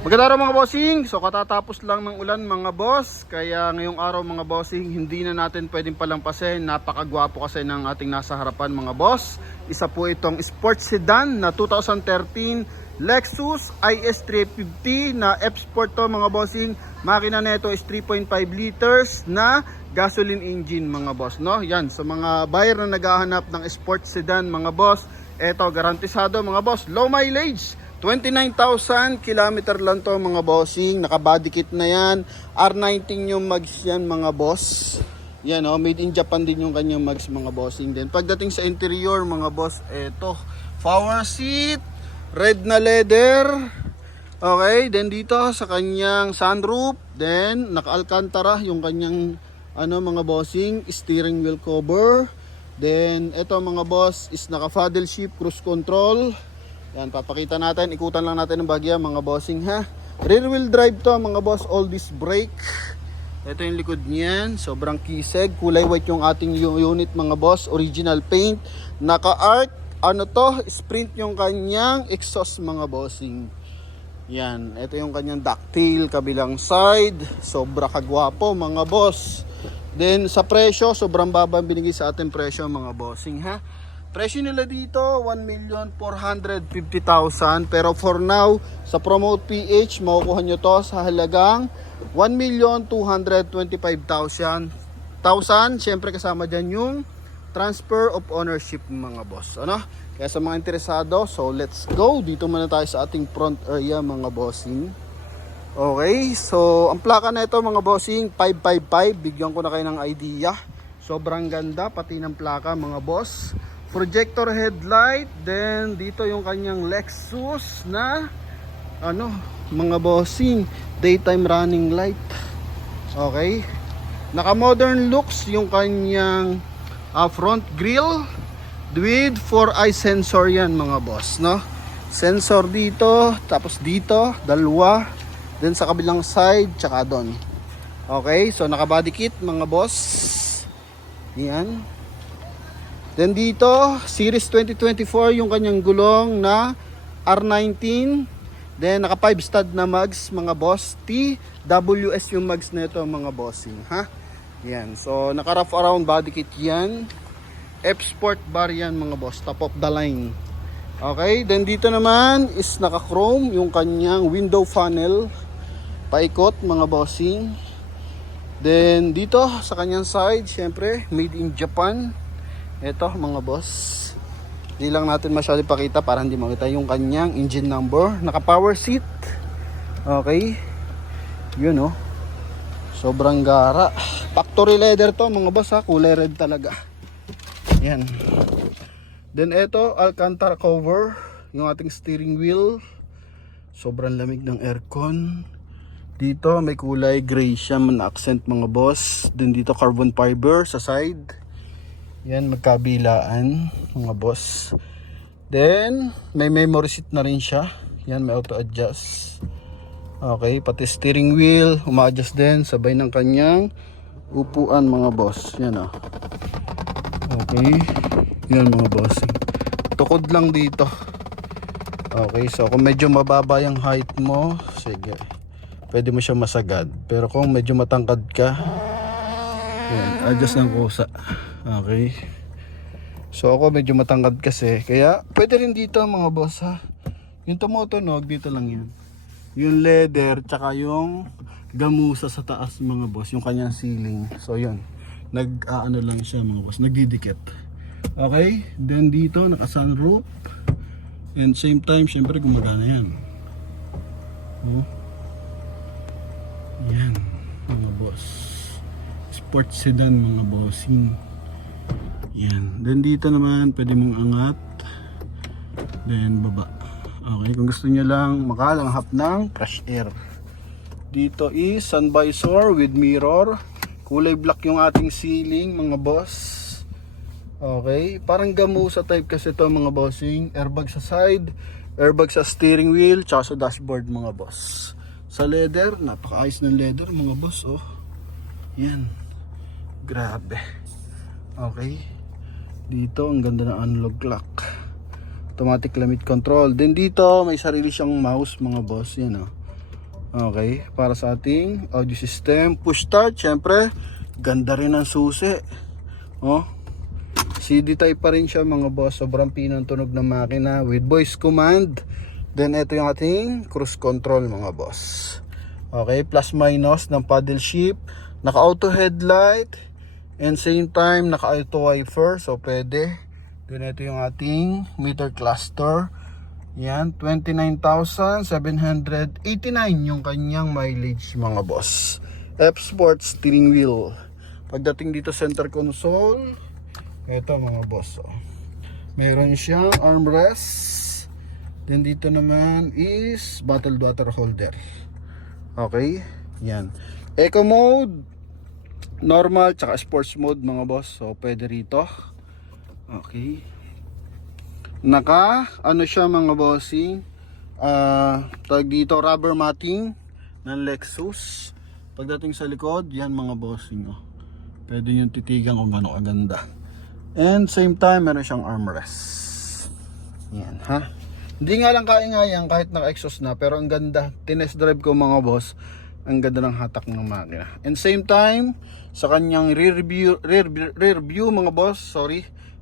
Magandang araw mga bossing. So katatapos lang ng ulan mga boss. Kaya ngayong araw mga bossing, hindi na natin pwedeng palampasin. Napakagwapo kasi ng ating nasa harapan mga boss. Isa po itong sports sedan na 2013 Lexus IS350 na F-Sport to mga bossing. Makina nito is 3.5 liters na gasoline engine mga boss, no? Yan, sa mga buyer na naghahanap ng sports sedan mga boss, eto garantisado mga boss, low mileage. 29,000 kilometer lang to mga bossing. Naka body kit na yan. R19 yung mags yan mga boss. Yan o, made in Japan din yung kanyang mags mga bossing. Then pagdating sa interior mga boss, eto, power seat, red na leather. Okay, then dito sa kanyang sunroof, then naka-alcantara yung kanyang mga bossing, steering wheel cover. Then eto mga boss is naka paddle shift cruise control. Yan, papakita natin, ikutan lang natin ng bagya mga bossing ha. Rear wheel drive to mga boss, all disc brake. Ito yung likod niyan, sobrang kisig. Kulay white yung ating unit mga boss, original paint. Naka-arc, sprint yung kanyang exhaust mga bossing. Yan, ito yung kanyang ducktail, kabilang side. Sobra kagwapo mga boss. Then sa presyo, sobrang baba binigay sa ating presyo mga bossing ha. Presyo nila dito 1,450,000, pero for now sa Promote PH makukuha nyo to sa halagang 1,225,000. Syempre kasama dyan yung transfer of ownership mga boss. Kaya sa mga interesado, so let's go. Dito muna tayo sa ating front area mga bossing. Okay, so ang plaka na ito mga bossing 555. Bigyan ko na kayo ng idea. Sobrang ganda pati ng plaka mga boss. Projector headlight, then dito yung kanyang Lexus na mga bossing, daytime running light. Okay, naka modern looks yung kanyang front grille with 4-eye sensor yan mga boss, no? Sensor dito, tapos dito dalawa, then sa kabilang side tsaka doon. Okay, so naka body kit mga boss yan. Then dito, Series 2024 yung kanyang gulong na R19. Then naka 5 stud na mags mga boss. TWS yung mags na ito mga bossing ha. Yan, so naka rough around body kit yan. F-Sport bar yan mga boss, top of the line. Okay, then dito naman is naka chrome yung kanyang window funnel. Paikot mga bossing. Then dito sa kanyang side, syempre made in Japan. Ito mga boss, hindi lang natin masyado ipakita para hindi makita yung kanyang engine number. Naka power seat. Okay, yun sobrang gara. Factory leather to mga boss ha, kulay red talaga. Yan. Then ito, Alcantara cover yung ating steering wheel. Sobrang lamig ng aircon. Dito may kulay gray siya, man accent mga boss. Then dito carbon fiber sa side. Yan, magkabilaan mga boss. Then may memory seat na rin siya. Yan, may auto adjust. Okay, pati steering wheel uma-adjust din sabay ng kanyang upuan mga boss. Yan okay, yan mga boss, tukod lang dito. Okay, so kung medyo mababa yung height mo, sige, pwede mo siya masagad. Pero kung medyo matangkad ka, yan, adjust ng kusa. Okay, so ako medyo matangkad kasi, kaya pwede rin dito mga boss ha. Yung tumutunog dito lang yun, yung leather tsaka yung gamusa sa taas mga boss, yung kanyang ceiling. So yun, lang siya mga boss, nagdidikit. Okay, then dito naka sunroof, and same time syempre gumagana yan. Yan mga boss, sports sedan mga bossing. Yan, then dito naman pwede mong angat, then baba. Okay, kung gusto niyo lang makalanghap ng fresh air. Dito is sun visor with mirror. Kulay black yung ating ceiling mga boss. Okay, parang gamusa type kasi ito mga bossing. Airbag sa side, airbag sa steering wheel, tsaka sa dashboard mga boss. Sa leather, napaka-ayos ng leather mga boss Yan, grabe. Okay, dito ang ganda ng analog clock, automatic climate control. Then dito may sarili siyang mouse mga boss. Yan Okay, para sa ating audio system. Push start, syempre, ganda rin ang susi. Oh, CD type pa rin siya mga boss. Sobrang pinang tunog ng makina with voice command. Then ito yung ating cruise control mga boss. Okay, plus minus ng paddle shift. Naka auto headlight. And same time naka auto wiper. So pwede. Then ito yung ating meter cluster. Yan, 29,789 yung kanyang mileage mga boss. F-Sport steering wheel. Pagdating dito center console, ito mga boss. Oh. Meron siyang armrest. Then dito naman is bottled water holder. Okay, yan. Eco mode, normal, tsaka sports mode mga boss. So pwede rito. Okay. Naka ano siya mga bossing, tag dito rubber matting ng Lexus. Pagdating sa likod, yan mga bossing, oh. Pwede yung titigan kung gaano kaganda. And same time meron siyang armrest. Yan ha. Hindi nga lang kaingayan kahit naka-exhaust na, pero ang ganda. Tinest drive ko mga boss, ang ganda ng hatak ng makina. And same time sa kanyang rear view mga boss,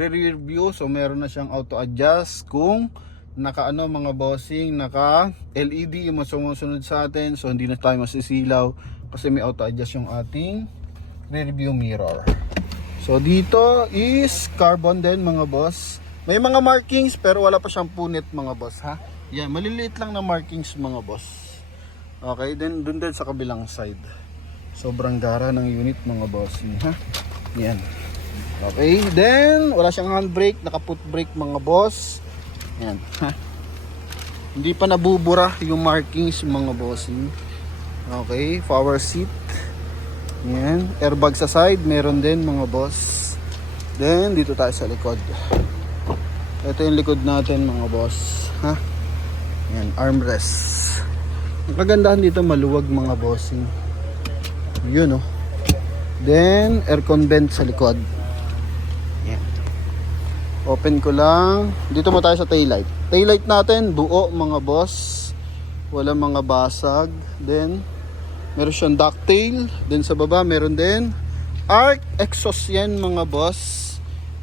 rear view, so meron na siyang auto adjust kung naka ano mga bossing, naka LED yung sumusunod sa atin, so hindi na tayo masisilaw kasi may auto adjust yung ating rear view mirror. So dito is carbon din mga boss, may mga markings pero wala pa siyang punit mga boss ha. Yan, maliliit lang na markings mga boss. Okay, then dun din sa kabilang side, sobrang gara ng unit mga bossing ha. Yan. Okay, then wala siyang handbrake, naka-foot brake mga boss. Yan. Hindi pa nabubura yung markings mga bossing. Okay, power seat. Yan, airbag sa side, meron din mga boss. Then dito tayo sa likod. Ito yung likod natin mga boss, ha? Yan, armrest. Ang kagandahan dito, maluwag mga bossing. Yun oh. Then aircon vent sa likod. Open ko lang. Dito mo tayo sa taillight. Taillight natin, buo mga boss. Wala mga basag. Then, meron siyang ducktail. Then sa baba, meron din arc exhaust yan mga boss.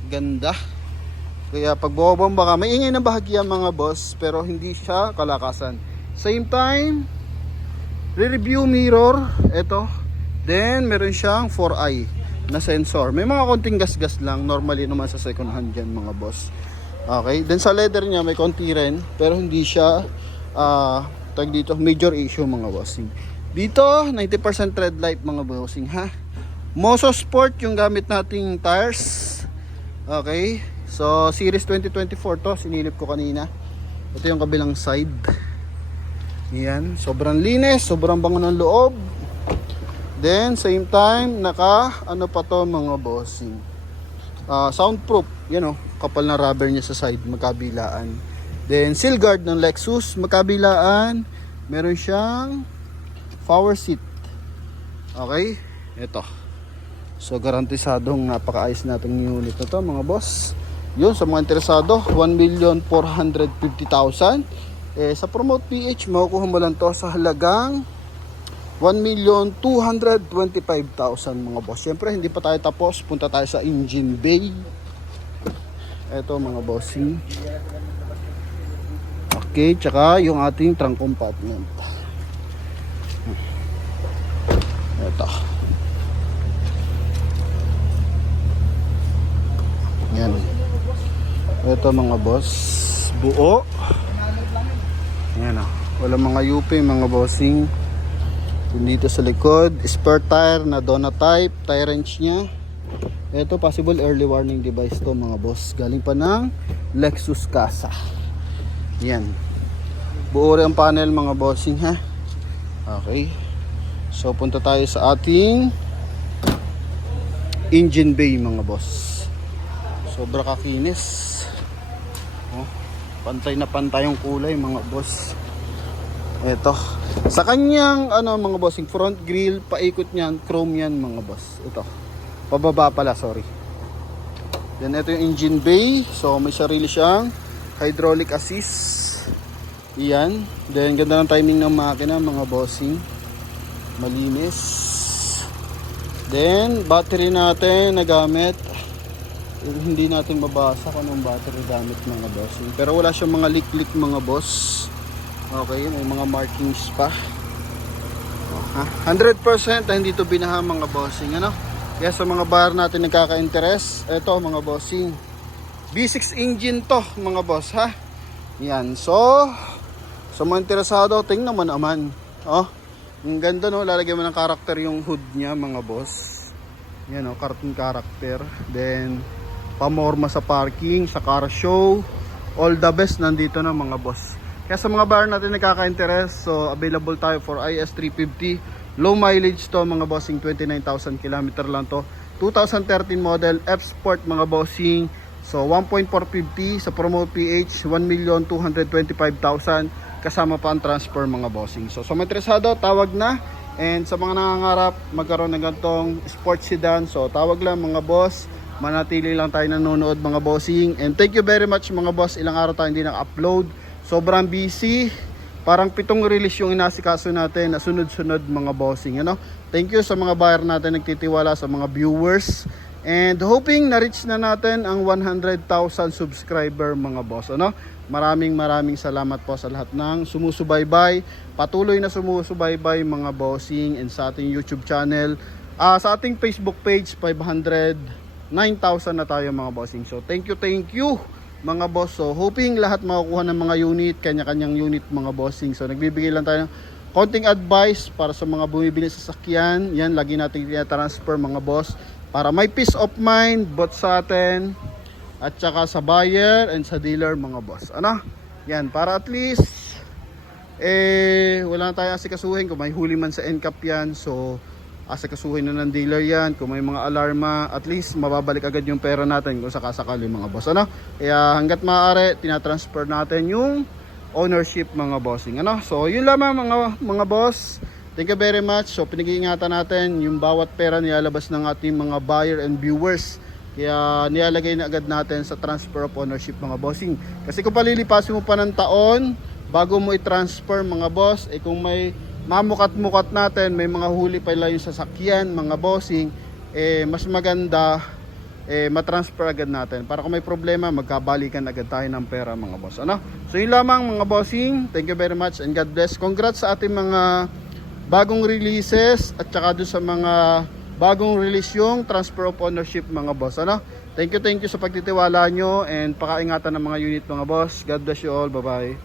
Ganda. Kaya pag bumabamba ka, may ingay na bahagya mga boss, pero hindi siya kalakasan. Same time, rear view mirror. Ito. Then, meron siyang 4i na sensor. May mga konting gas-gas lang. Normally naman sa second hand yan mga boss. Okay. Then sa leather niya may konti rin. Pero hindi siya tag dito major issue mga bossing. Dito 90% red light mga bossing ha. Moso Sport yung gamit nating tires. Okay. So series 2024 to. Sinilip ko kanina. Ito yung kabilang side. Yan. Sobrang linis. Sobrang bango ng loob. Then same time naka ano pa to mga bossing, soundproof, you know, kapal na rubber niya sa side magkabilaan. Then seal guard ng Lexus magkabilaan. Meron siyang power seat. Okay, ito. So garantisadong napakaayos nating unit na to mga boss. Yun, sa mga interesado, 1,450,000. Sa Promote PH makukuha mo lang to sa halagang 1,225,000 mga boss. Siyempre hindi pa tayo tapos, punta tayo sa engine bay. Ito mga bossing. Okay, tsaka yung ating trunk compartment. Ito. Yan. Ito mga boss, buo. Yan o. Walang mga UP mga bossing. Dito sa likod, spare tire na Donna type, tire wrench niya. Ito possible early warning device to mga boss. Galing pa ng Lexus Casa. Yan. Buo rin ang panel mga bossing ha. Okay. So punta tayo sa ating engine bay mga boss. Sobra kakinis. Oh, pantay na pantay yung kulay mga boss. Ito. Sa kanyang ano mga bossing front grille, paikot niyan, chrome yan mga boss. Ito. Pababa pala, sorry. Then ito yung engine bay. So may sarili siyang hydraulic assist. Iyan. Then ganda ng timing ng makina mga bossing. Malinis. Then battery natin na gamit. Hindi natin mabasa kung anong battery gamit mga bossing. Pero wala siyang mga leak mga boss. Okay, may mga markings pa. 100% na hindi to binaha mga bossing. Ano? Kaya sa mga buyer natin nagkaka-interest, ito mga bossing. V6 engine to mga boss ha. Yan. So, sa mga interesado, tingnan mo naman. Oh, ang ganda no. Lalagyan mo ng karakter yung hood niya mga boss. Yan o, cartoon character. Then, pamorma sa parking, sa car show. All the best nandito na mga boss. Kaya sa mga buyer natin nagkaka-interest, so available tayo for IS350. Low mileage to mga bossing, 29,000 km lang to. 2013 model, F-Sport mga bossing. So 1.450 sa promo PH, 1,225,000 kasama pa ang transfer mga bossing. So sa mga interesado, tawag na. And sa mga nangangarap magkaroon ng ganitong sports sedan, so tawag lang mga boss. Manatili lang tayo nanonood mga bossing. And thank you very much mga boss. Ilang araw tayo hindi naka-upload. Sobrang busy. Parang 7 release yung inasikaso natin na sunod-sunod mga bossing. Ano? Thank you sa mga buyer natin nagtitiwala, sa mga viewers. And hoping na-reach na natin ang 100,000 subscriber mga boss. Ano? Maraming salamat po sa lahat ng sumusubaybay. Patuloy na sumusubaybay mga bossing, and sa ating YouTube channel. Sa ating Facebook page, 509,000 na tayo mga bossing. So thank you mga boss. So hoping lahat makukuha ng mga unit, kanya-kanyang unit mga bossing. So nagbibigay lang tayo ng konting advice para sa mga bumibili sa sasakyan. Yan, lagi natin transfer mga boss. Para may peace of mind both sa atin at saka sa buyer and sa dealer mga boss. Ano? Yan, para at least wala na tayong asikasuhin. Kung may huli man sa NCAP yan, so asikasuhin na ng dealer yan. Kung may mga alarma, at least mababalik agad yung pera natin kung sakasakali mga boss. Ano? Kaya hanggat maaari, tinatransfer natin yung ownership mga bossing. Ano? So yun lamang mga boss. Thank you very much. So pinag-iingatan natin yung bawat pera nilalabas ng ating mga buyer and viewers. Kaya nilalagay na agad natin sa transfer of ownership mga bossing. Kasi kung palilipasin mo pa ng taon bago mo i-transfer mga boss, kung may mamukat-mukat natin, may mga huli pa lang yung sasakyan mga bossing, mas maganda matransfer agad natin. Para kung may problema, magkabalikan agad tayo ng pera mga boss. Ano? So yun lamang mga bossing. Thank you very much and God bless. Congrats sa ating mga bagong releases at saka doon sa mga bagong release yung transfer of ownership mga boss. Ano? Thank you sa pagtitiwala nyo and pakaingatan ng mga unit mga boss. God bless you all. Bye bye.